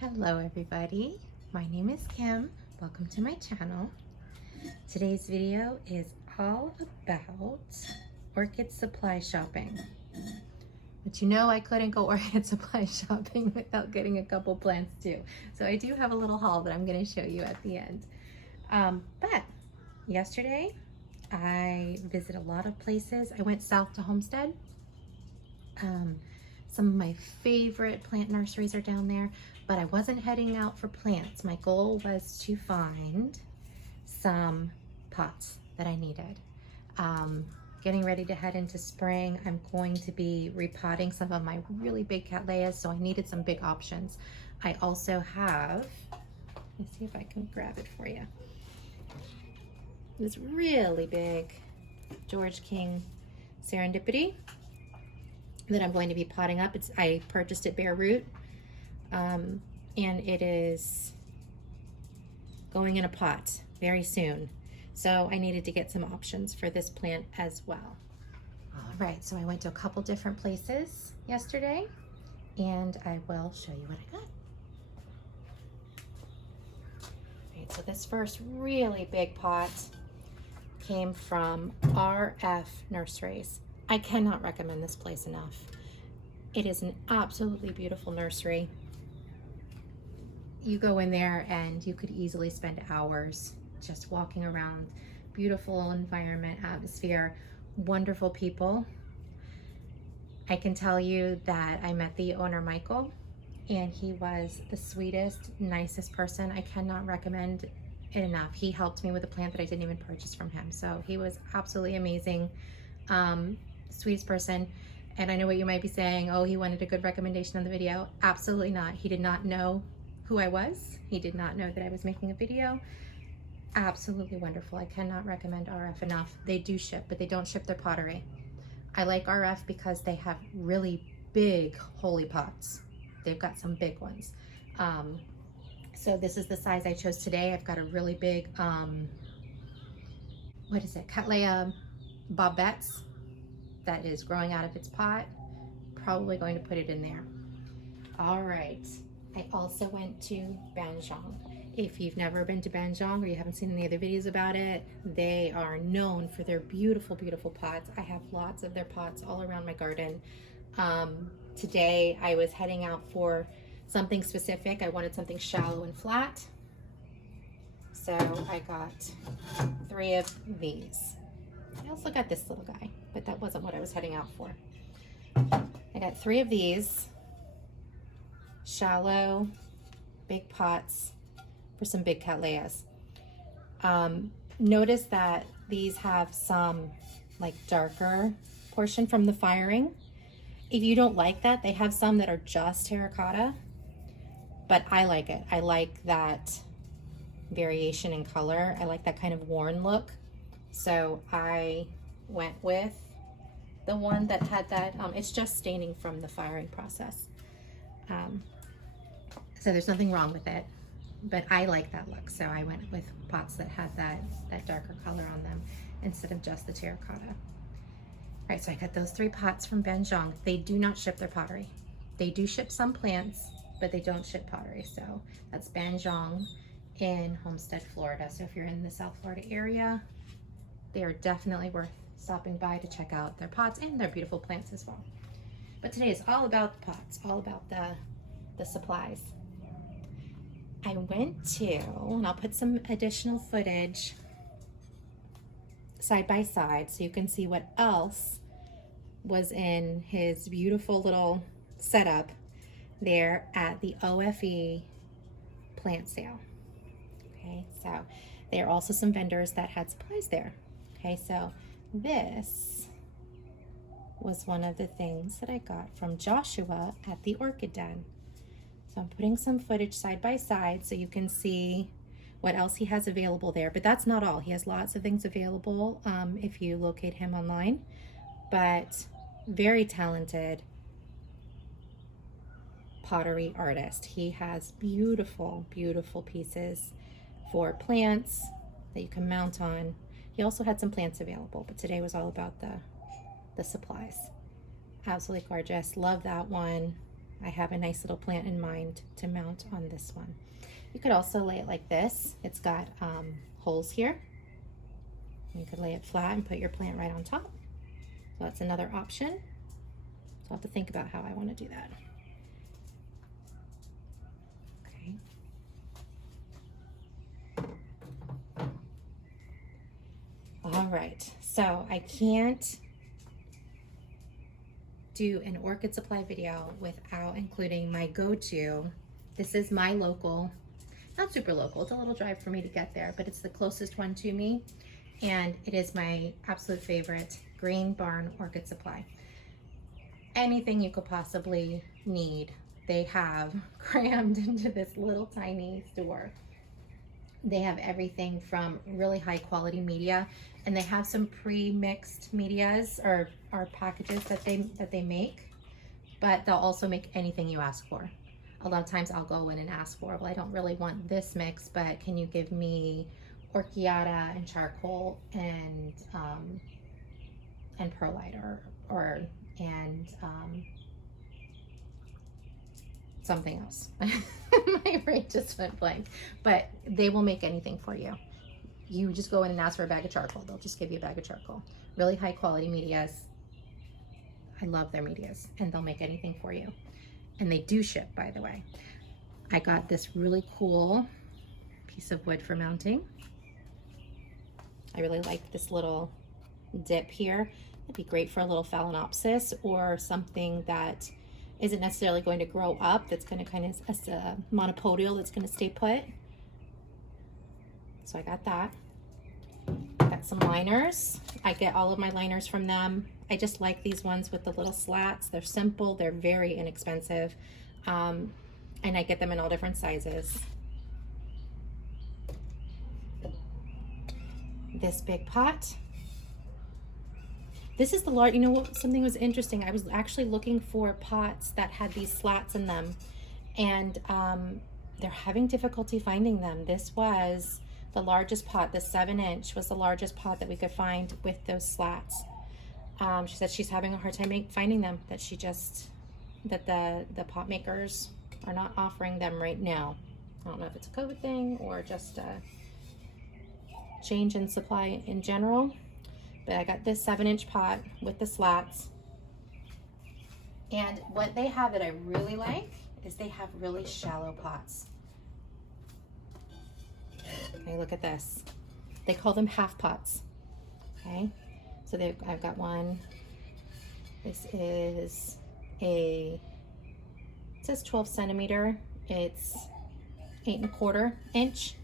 Hello everybody, my name is Kim. Welcome to my channel. Today's video is all about orchid supply shopping. But you know I couldn't go orchid supply shopping without getting a couple plants too. So I do have a little haul that I'm going to show you at the end. But yesterday I visited a lot of places. I went south to Homestead. Some of my favorite plant nurseries are down there, but I wasn't heading out for plants. My goal was to find some pots that I needed. Getting ready to head into spring, I'm going to be repotting some of my really big cattleyas, so I needed some big options. I also have, let me see if I can grab it for you, this really big George King Serendipity that I'm going to be potting up. I purchased it bare root, and it is going in a pot very soon. So I needed to get some options for this plant as well. All right, so I went to a couple different places yesterday, and I will show you what I got. All right, so this first really big pot came from RF Nurseries. I cannot recommend this place enough. It is an absolutely beautiful nursery. You go in there and you could easily spend hours just walking around. Beautiful environment, atmosphere, wonderful people. I can tell you that I met the owner, Michael, and he was the sweetest, nicest person. I cannot recommend it enough. He helped me with a plant that I didn't even purchase from him. So he was absolutely amazing. Sweetest person. And I know what you might be saying, oh, he wanted a good recommendation on the video. Absolutely not. He did not know who I was. He did not know that I was making a video. Absolutely wonderful. I cannot recommend RF enough. They do ship, but they don't ship their pottery. I like RF because they have really big holy pots. They've got some big ones. So this is the size I chose today. I've got a really big, what is it? Cattleya Bobettes that is growing out of its pot. Probably going to put it in there. All right, I also went to Banjong. If you've never been to Banjong or you haven't seen any other videos about it, they are known for their beautiful, beautiful pots. I have lots of their pots all around my garden. Today I was heading out for something specific. I wanted something shallow and flat. So I got 3 of these. I also got this little guy, but that wasn't what I was heading out for. I got 3 of these shallow, big pots for some big cattleyas. Notice that these have some like darker portion from the firing. If you don't like that, they have some that are just terracotta, but I like it. I like that variation in color. I like that kind of worn look. So I went with the one that had that, it's just staining from the firing process. So there's nothing wrong with it, but I like that look. So I went with pots that had that darker color on them instead of just the terracotta. All right, so I got those 3 pots from Banjong. They do not ship their pottery. They do ship some plants, but they don't ship pottery. So that's Banjong in Homestead, Florida. So if you're in the South Florida area, they are definitely worth stopping by to check out their pots and their beautiful plants as well. But today is all about the pots, all about the supplies. I went to, and I'll put some additional footage side by side so you can see what else was in his beautiful little setup there at the OFE plant sale. Okay, so there are also some vendors that had supplies there. Okay, so this was one of the things that I got from Joshua at the Orchid Den. So I'm putting some footage side by side so you can see what else he has available there. But that's not all. He has lots of things available if you locate him online. But very talented pottery artist. He has beautiful, beautiful pieces for plants that you can mount on. He also had some plants available, but today was all about the supplies. Absolutely gorgeous. Love that one. I have a nice little plant in mind to mount on this one. You could also lay it like this. It's got holes here. You could lay it flat and put your plant right on top. So that's another option. So I'll have to think about how I want to do that. Okay. All right, so I can't do an orchid supply video without including my go-to. This is my local, not super local, it's a little drive for me to get there, but it's the closest one to me. And it is my absolute favorite, Green Barn Orchid Supply. Anything you could possibly need, they have crammed into this little tiny store. They have everything from really high quality media, and they have some pre-mixed medias or packages that they make, but they'll also make anything you ask for. A lot of times I'll go in and ask for, well, I don't really want this mix, but can you give me orchiata and charcoal and perlite and something else. My brain just went blank, but they will make anything for you. You just go in and ask for a bag of charcoal. They'll just give you a bag of charcoal. Really high quality medias. I love their medias, and they'll make anything for you. And they do ship, by the way. I got this really cool piece of wood for mounting. I really like this little dip here. It'd be great for a little phalaenopsis or something that isn't necessarily going to grow up, that's going to kind of, as a monopodial that's going to stay put. So I got that. Got some liners. I get all of my liners from them. I just like these ones with the little slats. They're simple, they're very inexpensive. And I get them in all different sizes. This big pot. This is the large, you know what, something was interesting. I was actually looking for pots that had these slats in them, and they're having difficulty finding them. This was the largest pot, the 7-inch was the largest pot that we could find with those slats. She said she's having a hard time finding them, that the pot makers are not offering them right now. I don't know if it's a COVID thing or just a change in supply in general. But I got this 7-inch pot with the slats. And what they have that I really like is they have really shallow pots. Okay, look at this. They call them half pots. Okay, so I've got one. This is it says 12 centimeter. It's 8¼ inch.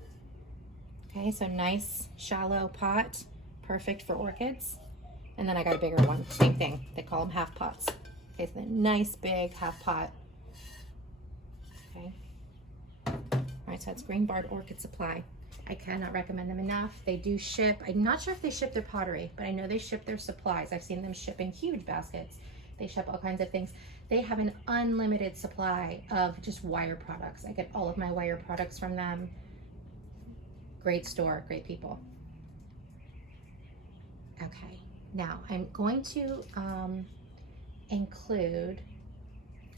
Okay, so nice shallow pot. Perfect for orchids. And then I got a bigger one, same thing. They call them half pots. Okay, so nice big half pot. Okay. All right, so that's Green Barn Orchid Supply. I cannot recommend them enough. They do ship. I'm not sure if they ship their pottery, but I know they ship their supplies. I've seen them shipping huge baskets. They ship all kinds of things. They have an unlimited supply of just wire products. I get all of my wire products from them. Great store, great people. Okay, now I'm going to include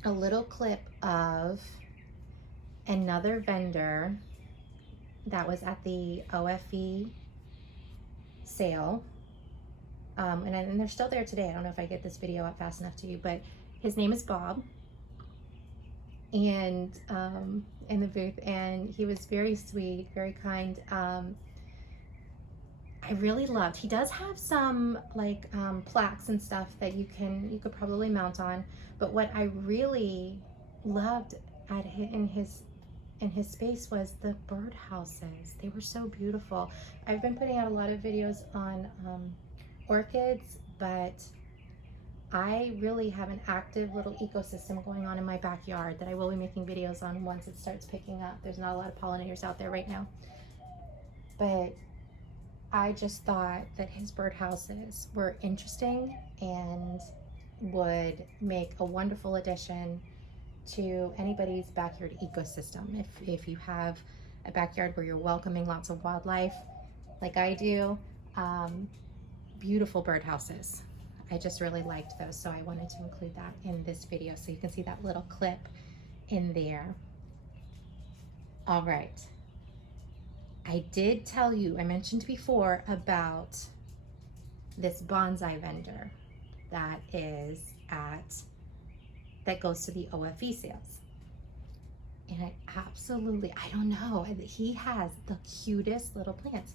a little clip of another vendor that was at the OFE sale. And they're still there today. I don't know if I get this video up fast enough to you, but his name is Bob. And in the booth, and he was very sweet, very kind. I really loved, he does have some like plaques and stuff that you could probably mount on, but what I really loved in his space was the birdhouses. They were so beautiful. I've been putting out a lot of videos on orchids, but I really have an active little ecosystem going on in my backyard that I will be making videos on once it starts picking up. There's not a lot of pollinators out there right now, but I just thought that his birdhouses were interesting and would make a wonderful addition to anybody's backyard ecosystem. If you have a backyard where you're welcoming lots of wildlife, like I do, beautiful birdhouses. I just really liked those, so I wanted to include that in this video so you can see that little clip in there. All right. I did tell you, I mentioned before about this bonsai vendor that goes to the OFE sales. And I don't know, he has the cutest little plants.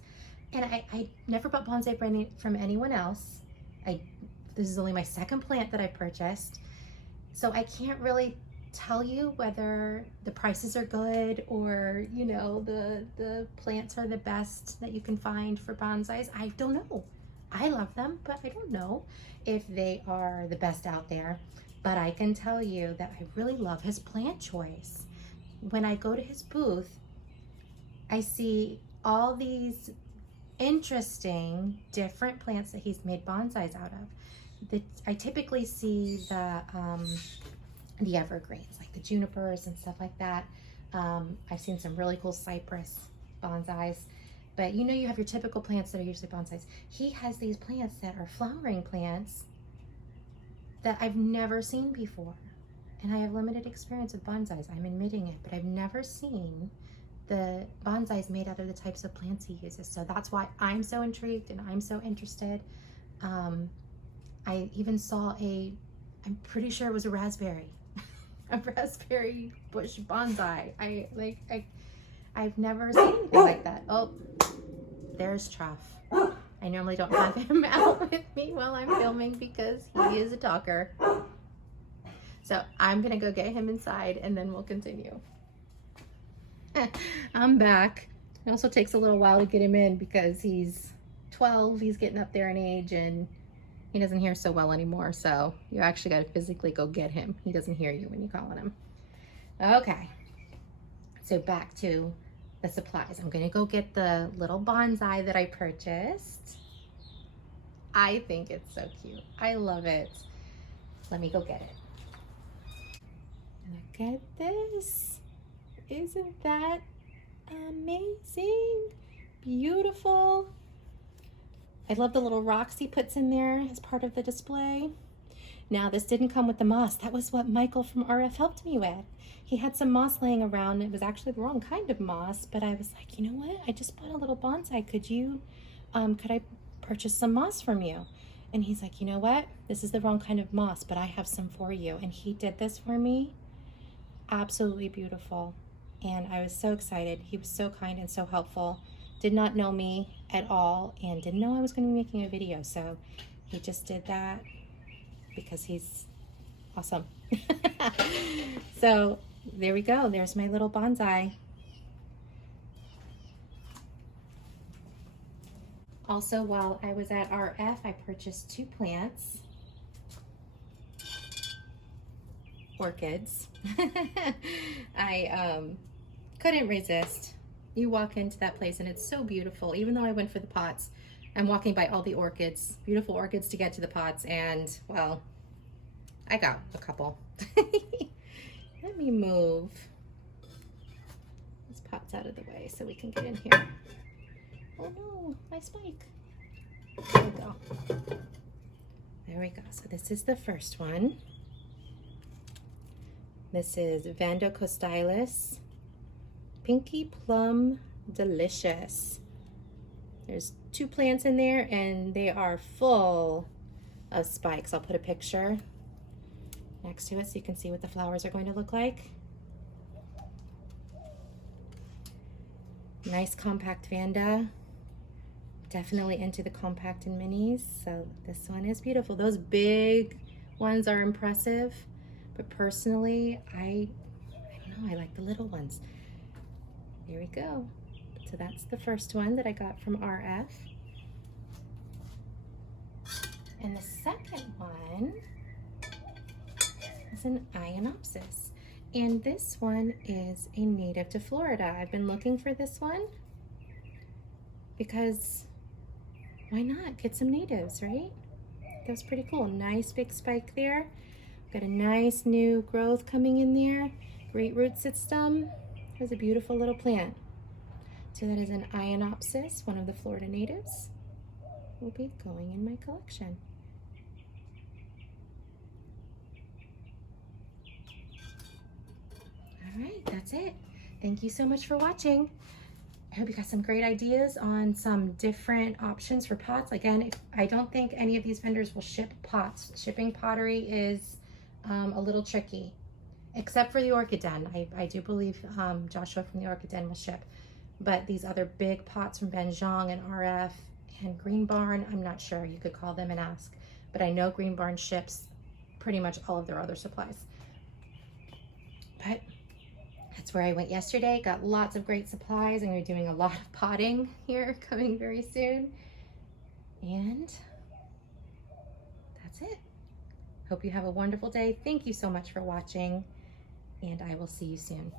And I never bought Bonsai Brandy from anyone else. This is only my second plant that I purchased. So I can't really tell you whether the prices are good or, you know, the plants are the best that you can find for bonsais. I don't know. I love them, but I don't know if they are the best out there. But I can tell you that I really love his plant choice. When I go to his booth, I see all these interesting different plants that he's made bonsais out of. I typically see the evergreens, like the junipers and stuff like that. I've seen some really cool cypress bonsais, but you know, you have your typical plants that are usually bonsais. He has these plants that are flowering plants that I've never seen before. And I have limited experience with bonsais, I'm admitting it, but I've never seen the bonsais made out of the types of plants he uses. So that's why I'm so intrigued and I'm so interested. I even saw I'm pretty sure it was a raspberry, a raspberry bush bonsai. I've never seen anything like that. Oh, there's Truff. I normally don't have him out with me while I'm filming because he is a talker. So I'm gonna go get him inside and then we'll continue. I'm back. It also takes a little while to get him in because he's 12, he's getting up there in age and he doesn't hear so well anymore. So you actually gotta physically go get him. He doesn't hear you when you call on him. Okay, so back to the supplies. I'm gonna go get the little bonsai that I purchased. I think it's so cute. I love it. Let me go get it. Look at this. Isn't that amazing? Beautiful. I love the little rocks he puts in there as part of the display. Now, this didn't come with the moss. That was what Michael from RF helped me with. He had some moss laying around. It was actually the wrong kind of moss, but I was like, you know what? I just bought a little bonsai. Could I purchase some moss from you? And he's like, you know what? This is the wrong kind of moss, but I have some for you. And he did this for me. Absolutely beautiful. And I was so excited. He was so kind and so helpful. Did not know me at all and didn't know I was going to be making a video. So he just did that because he's awesome. So there we go. There's my little bonsai. Also, while I was at RF, I purchased 2 plants. Orchids. I couldn't resist. You walk into that place and it's so beautiful. Even though I went for the pots, I'm walking by all the orchids, beautiful orchids to get to the pots, and well, I got a couple. Let me move these pots out of the way so we can get in here. Oh no, my spike. There we go. There we go. So this is the first one. This is Vanda Costylis, Pinky Plum Delicious. There's 2 plants in there and they are full of spikes. I'll put a picture next to it so you can see what the flowers are going to look like. Nice compact Vanda. Definitely into the compact and minis. So this one is beautiful. Those big ones are impressive. But personally, I don't know, I like the little ones. There we go. So that's the first one that I got from RF. And the second one is an Ionopsis. And this one is a native to Florida. I've been looking for this one because why not get some natives, right? That was pretty cool. Nice big spike there. Got a nice new growth coming in there. Great root system. There's a beautiful little plant. So that is an Ionopsis, one of the Florida natives. Will be going in my collection. All right, that's it. Thank you so much for watching. I hope you got some great ideas on some different options for pots. Again, I don't think any of these vendors will ship pots. Shipping pottery is a little tricky, except for the Orchid Den. I do believe Joshua from the Orchid Den will ship. But these other big pots from Banjong and RF and Green Barn, I'm not sure. You could call them and ask. But I know Green Barn ships pretty much all of their other supplies. But that's where I went yesterday. Got lots of great supplies. I'm going to be doing a lot of potting here coming very soon. And that's it. Hope you have a wonderful day. Thank you so much for watching, and I will see you soon.